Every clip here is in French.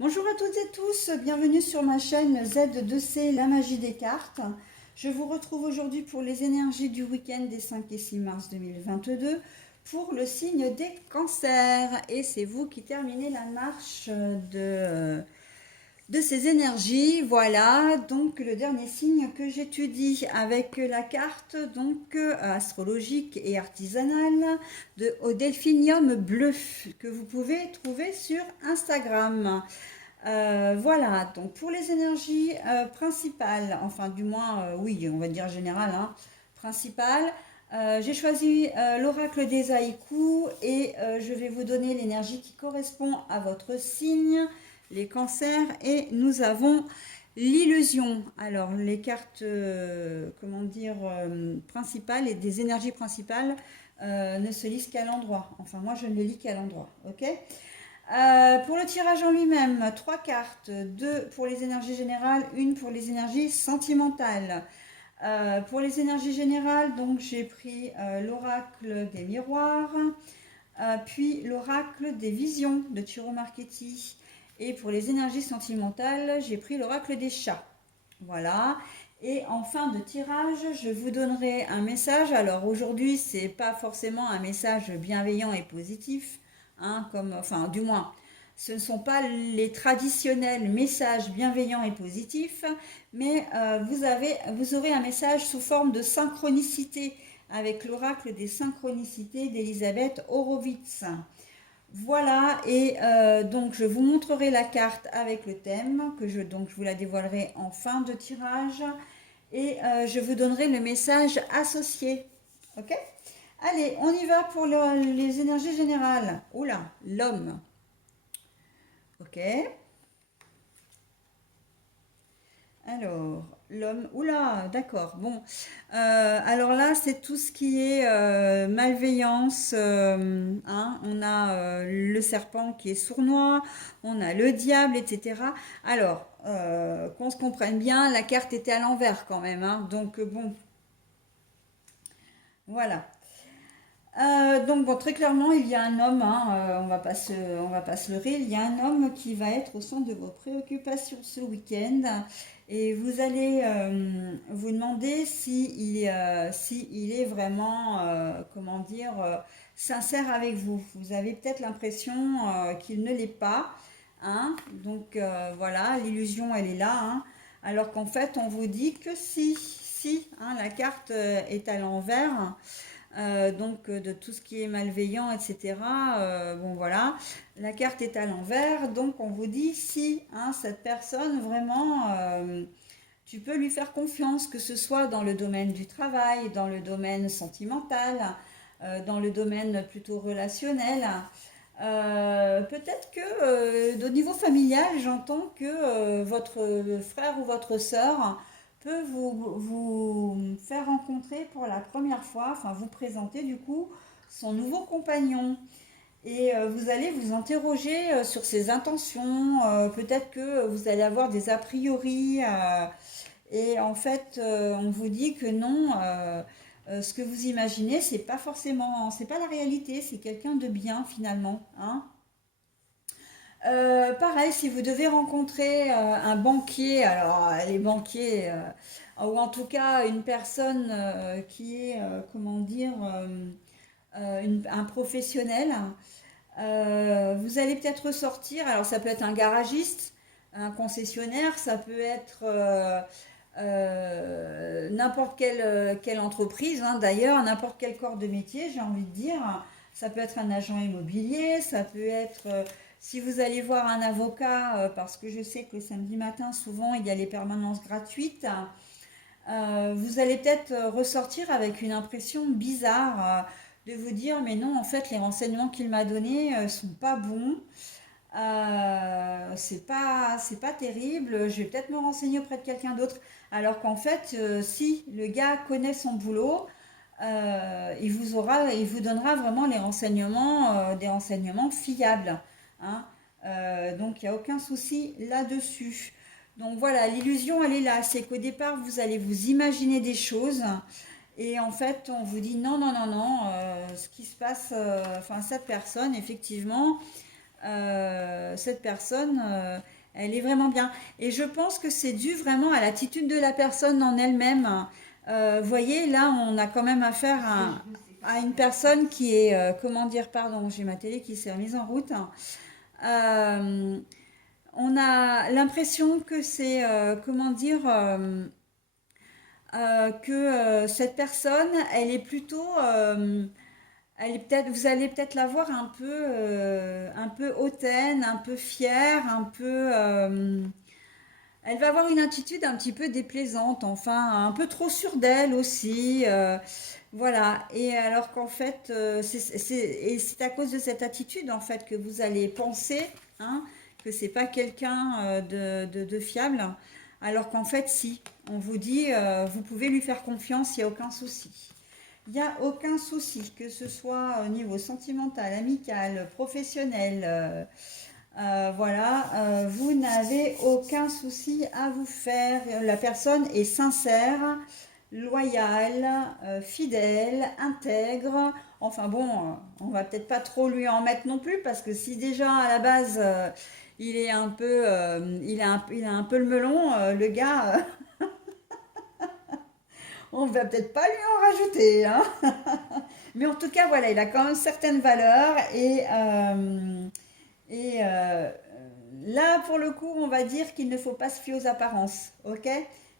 Bonjour à toutes et tous, bienvenue sur ma chaîne Z2C, la magie des cartes. Je vous retrouve aujourd'hui pour les énergies du week-end des 5 et 6 mars 2022 pour le signe des cancers. Et c'est vous qui terminez la marche de ces énergies. Voilà, donc le dernier signe que j'étudie avec la carte astrologique et artisanale au delphinium bleu que vous pouvez trouver sur Instagram. Voilà, donc pour les énergies principales, enfin du moins, oui, on va dire générales, hein, principales, j'ai choisi l'oracle des haïkus et je vais vous donner l'énergie qui correspond à votre signe, les cancers, et nous avons l'illusion. Alors, les cartes, principales et des énergies principales ne se lisent qu'à l'endroit. Enfin, moi, je ne les lis qu'à l'endroit, ok? Pour le tirage en lui-même, trois cartes, deux pour les énergies générales, une pour les énergies sentimentales. Pour les énergies générales, donc j'ai pris l'oracle des miroirs, puis l'oracle des visions de Tiro Marchetti. Et pour les énergies sentimentales, j'ai pris l'oracle des chats. Voilà. Et en fin de tirage, je vous donnerai un message. Alors aujourd'hui, c'est pas forcément un message bienveillant et positif, hein, enfin, du moins, ce ne sont pas les traditionnels messages bienveillants et positifs, mais vous aurez un message sous forme de synchronicité avec l'oracle des synchronicités d'Elisabeth Horowitz. Voilà, et donc je vous montrerai la carte avec le thème, je vous la dévoilerai en fin de tirage, et je vous donnerai le message associé. Ok? Allez, on y va pour les énergies générales. Oula, l'homme. Ok? Alors, l'homme, oula, d'accord. Bon, alors là, c'est tout ce qui est malveillance. Hein, on a le serpent qui est sournois, on a le diable, etc. Alors, qu'on se comprenne bien, la carte était à l'envers quand même. Hein, donc, bon, voilà. Donc bon, très clairement, il y a un homme, hein, on va pas se leurrer, il y a un homme qui va être au centre de vos préoccupations ce week-end et vous allez vous demander si il est vraiment, sincère avec vous. Vous avez peut-être l'impression qu'il ne l'est pas, hein, donc voilà, l'illusion elle est là, hein, alors qu'en fait on vous dit que si, hein, la carte est à l'envers de tout ce qui est malveillant, etc. Bon voilà, la carte est à l'envers, donc on vous dit si hein, cette personne vraiment, tu peux lui faire confiance, que ce soit dans le domaine du travail, dans le domaine sentimental, dans le domaine plutôt relationnel. Peut-être que au niveau familial, j'entends que votre frère ou votre sœur peut vous faire rencontrer pour la première fois, enfin vous présenter du coup son nouveau compagnon. Et vous allez vous interroger sur ses intentions, peut-être que vous allez avoir des a priori, et en fait on vous dit que non, ce que vous imaginez, c'est pas la réalité, c'est quelqu'un de bien finalement, hein. Pareil, si vous devez rencontrer un banquier, alors les banquiers, ou en tout cas une personne qui est, un professionnel, vous allez peut-être ressortir, alors ça peut être un garagiste, un concessionnaire, ça peut être n'importe quelle entreprise, hein, d'ailleurs, n'importe quel corps de métier, j'ai envie de dire. Ça peut être un agent immobilier, ça peut être, si vous allez voir un avocat, parce que je sais que le samedi matin, souvent, il y a les permanences gratuites, vous allez peut-être ressortir avec une impression bizarre de vous dire, mais non, en fait, les renseignements qu'il m'a donnés sont pas bons. C'est pas terrible, je vais peut-être me renseigner auprès de quelqu'un d'autre. Alors qu'en fait, si le gars connaît son boulot, il vous donnera vraiment des renseignements fiables, hein. Donc il n'y a aucun souci là-dessus. Donc voilà, l'illusion elle est là, c'est qu'au départ vous allez vous imaginer des choses et en fait on vous dit non, non, non, non, ce qui se passe, enfin cette personne effectivement cette personne, elle est vraiment bien. Et je pense que c'est dû vraiment à l'attitude de la personne en elle-même. Vous voyez, là, on a quand même affaire à une personne qui est, comment dire, pardon, j'ai ma télé qui s'est remise en route. Euh, on a l'impression que c'est, comment dire, que cette personne, elle est plutôt, elle est peut-être, vous allez peut-être la voir un peu hautaine, un peu fière, un peu, elle va avoir une attitude un petit peu déplaisante, enfin, un peu trop sûre d'elle aussi. Voilà. Et alors qu'en fait, et c'est à cause de cette attitude, en fait, que vous allez penser, hein, que c'est pas quelqu'un de fiable. Alors qu'en fait, si. On vous dit, vous pouvez lui faire confiance, il n'y a aucun souci. Il n'y a aucun souci, que ce soit au niveau sentimental, amical, professionnel. Voilà, vous n'avez aucun souci à vous faire. La personne est sincère, loyale, fidèle, intègre. Enfin bon, on va peut-être pas trop lui en mettre non plus parce que si déjà à la base il est un peu, il a un peu le melon, le gars, on va peut-être pas lui en rajouter, hein. Mais en tout cas, voilà, il a quand même certaines valeurs et là, pour le coup, on va dire qu'il ne faut pas se fier aux apparences, ok?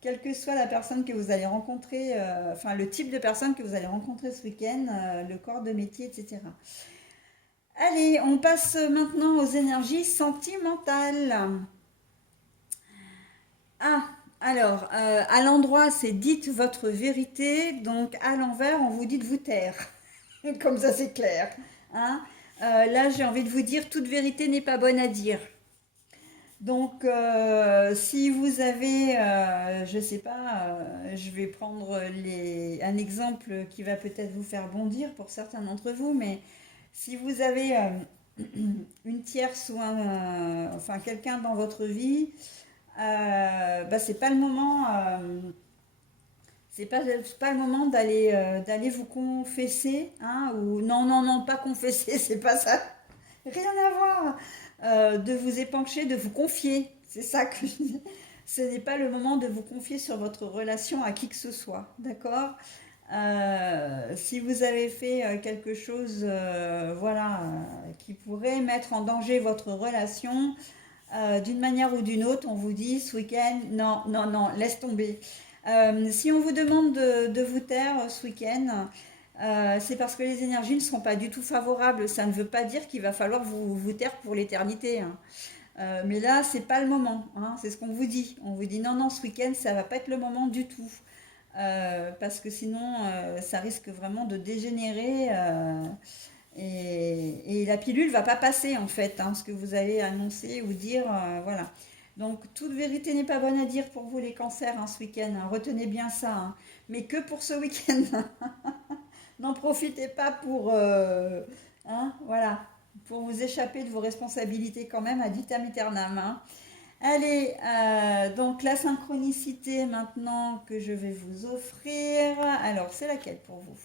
Quelle que soit la personne que vous allez rencontrer, enfin le type de personne que vous allez rencontrer ce week-end, le corps de métier, etc. Allez, on passe maintenant aux énergies sentimentales. Ah, alors, à l'endroit, c'est dites votre vérité, donc à l'envers, on vous dit de vous taire. Comme ça, c'est clair. Hein. Là, j'ai envie de vous dire, toute vérité n'est pas bonne à dire. Donc, si vous avez, je sais pas, je vais prendre un exemple qui va peut-être vous faire bondir pour certains d'entre vous, mais si vous avez une tierce ou enfin quelqu'un dans votre vie, bah, c'est pas le moment, c'est pas le moment d'aller vous confesser, hein, ou non, non, non, pas confesser, c'est pas ça, rien à voir. De vous épancher, de vous confier. C'est ça que je dis. Ce n'est pas le moment de vous confier sur votre relation à qui que ce soit, d'accord. Si vous avez fait quelque chose, voilà, qui pourrait mettre en danger votre relation, d'une manière ou d'une autre, on vous dit ce week-end, non, non, non, laisse tomber. Si on vous demande de vous taire ce week-end, c'est parce que les énergies ne sont pas du tout favorables. Ça ne veut pas dire qu'il va falloir vous taire pour l'éternité, hein. Mais là, c'est pas le moment, hein, c'est ce qu'on vous dit. On vous dit non, non, ce week-end, ça va pas être le moment du tout. Parce que sinon, ça risque vraiment de dégénérer. Et la pilule va pas passer en fait, hein, ce que vous allez annoncer ou dire, voilà. Donc toute vérité n'est pas bonne à dire pour vous les cancers, hein, ce week-end, hein. Retenez bien ça, hein. Mais que pour ce week-end. N'en profitez pas pour, hein, voilà, pour vous échapper de vos responsabilités quand même à vitam aeternam, hein. Allez, donc la synchronicité maintenant que je vais vous offrir. Alors, c'est laquelle pour vous?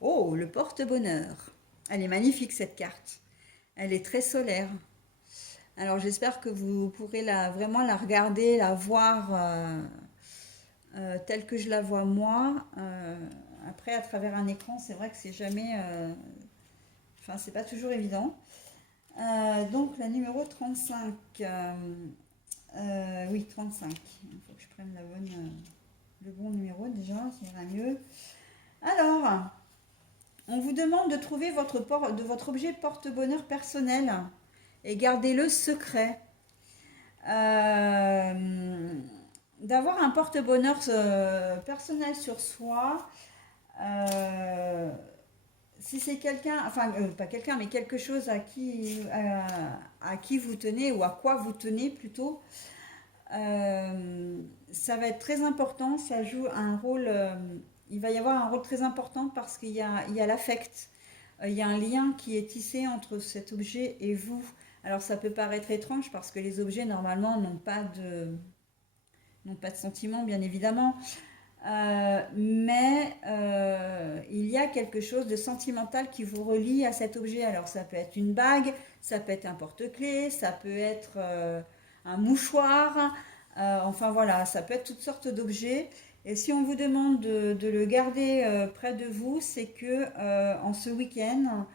Oh, le porte-bonheur. Elle est magnifique cette carte. Elle est très solaire. Alors, j'espère que vous pourrez vraiment la regarder, la voir telle que je la vois moi. Après, à travers un écran, c'est vrai que c'est jamais. Enfin, c'est pas toujours évident. Donc, la numéro 35. Oui, 35. Il faut que je prenne le bon numéro déjà, ça ira mieux. Alors, on vous demande de trouver votre objet porte-bonheur personnel et gardez-le secret. D'avoir un porte-bonheur personnel sur soi, euh, si c'est quelqu'un, enfin pas quelqu'un, mais quelque chose à qui vous tenez ou à quoi vous tenez plutôt, ça va être très important, ça joue un rôle, il va y avoir un rôle très important parce il y a l'affect, il y a un lien qui est tissé entre cet objet et vous. Alors ça peut paraître étrange parce que les objets normalement n'ont pas de sentiment bien évidemment, mais il y a quelque chose de sentimental qui vous relie à cet objet. Alors ça peut être une bague, ça peut être un porte-clés, ça peut être un mouchoir, enfin voilà, ça peut être toutes sortes d'objets. Et si on vous demande de le garder près de vous, c'est que en ce week-end,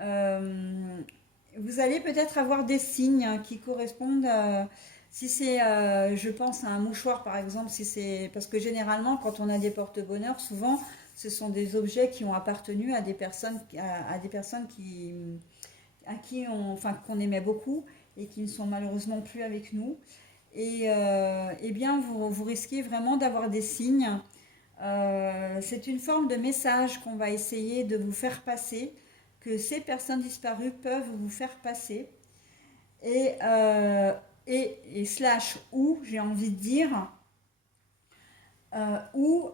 euh, vous allez peut-être avoir des signes qui correspondent si c'est, je pense, à un mouchoir par exemple, si c'est parce que généralement quand on a des porte-bonheur, souvent ce sont des objets qui ont appartenu à des personnes, à des personnes à qui on, enfin, qu'on aimait beaucoup et qui ne sont malheureusement plus avec nous. Et eh bien, vous risquez vraiment d'avoir des signes. C'est une forme de message qu'on va essayer de vous faire passer, que ces personnes disparues peuvent vous faire passer. Et, et slash ou, j'ai envie de dire, où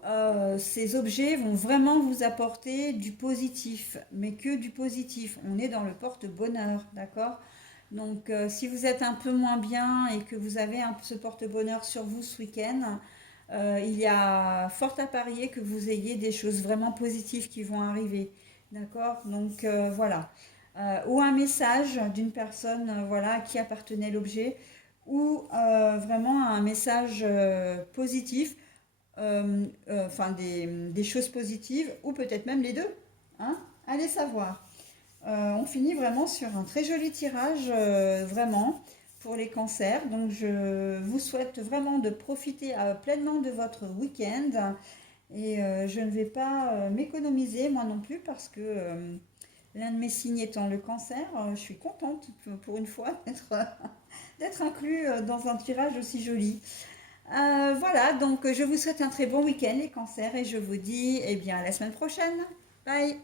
ces objets vont vraiment vous apporter du positif, mais que du positif. On est dans le porte-bonheur, d'accord? Donc, si vous êtes un peu moins bien et que vous avez ce porte-bonheur sur vous ce week-end, il y a fort à parier que vous ayez des choses vraiment positives qui vont arriver, d'accord? Donc, voilà. Ou un message d'une personne, voilà, à qui appartenait l'objet, ou vraiment un message positif enfin des choses positives, ou peut-être même les deux. Hein. Allez savoir. On finit vraiment sur un très joli tirage, vraiment, pour les cancers. Donc je vous souhaite vraiment de profiter pleinement de votre week-end. Et je ne vais pas m'économiser, moi non plus, parce que l'un de mes signes étant le cancer, je suis contente pour une fois d'être inclus dans un tirage aussi joli. Voilà, donc je vous souhaite un très bon week-end les cancers et je vous dis eh bien à la semaine prochaine. Bye.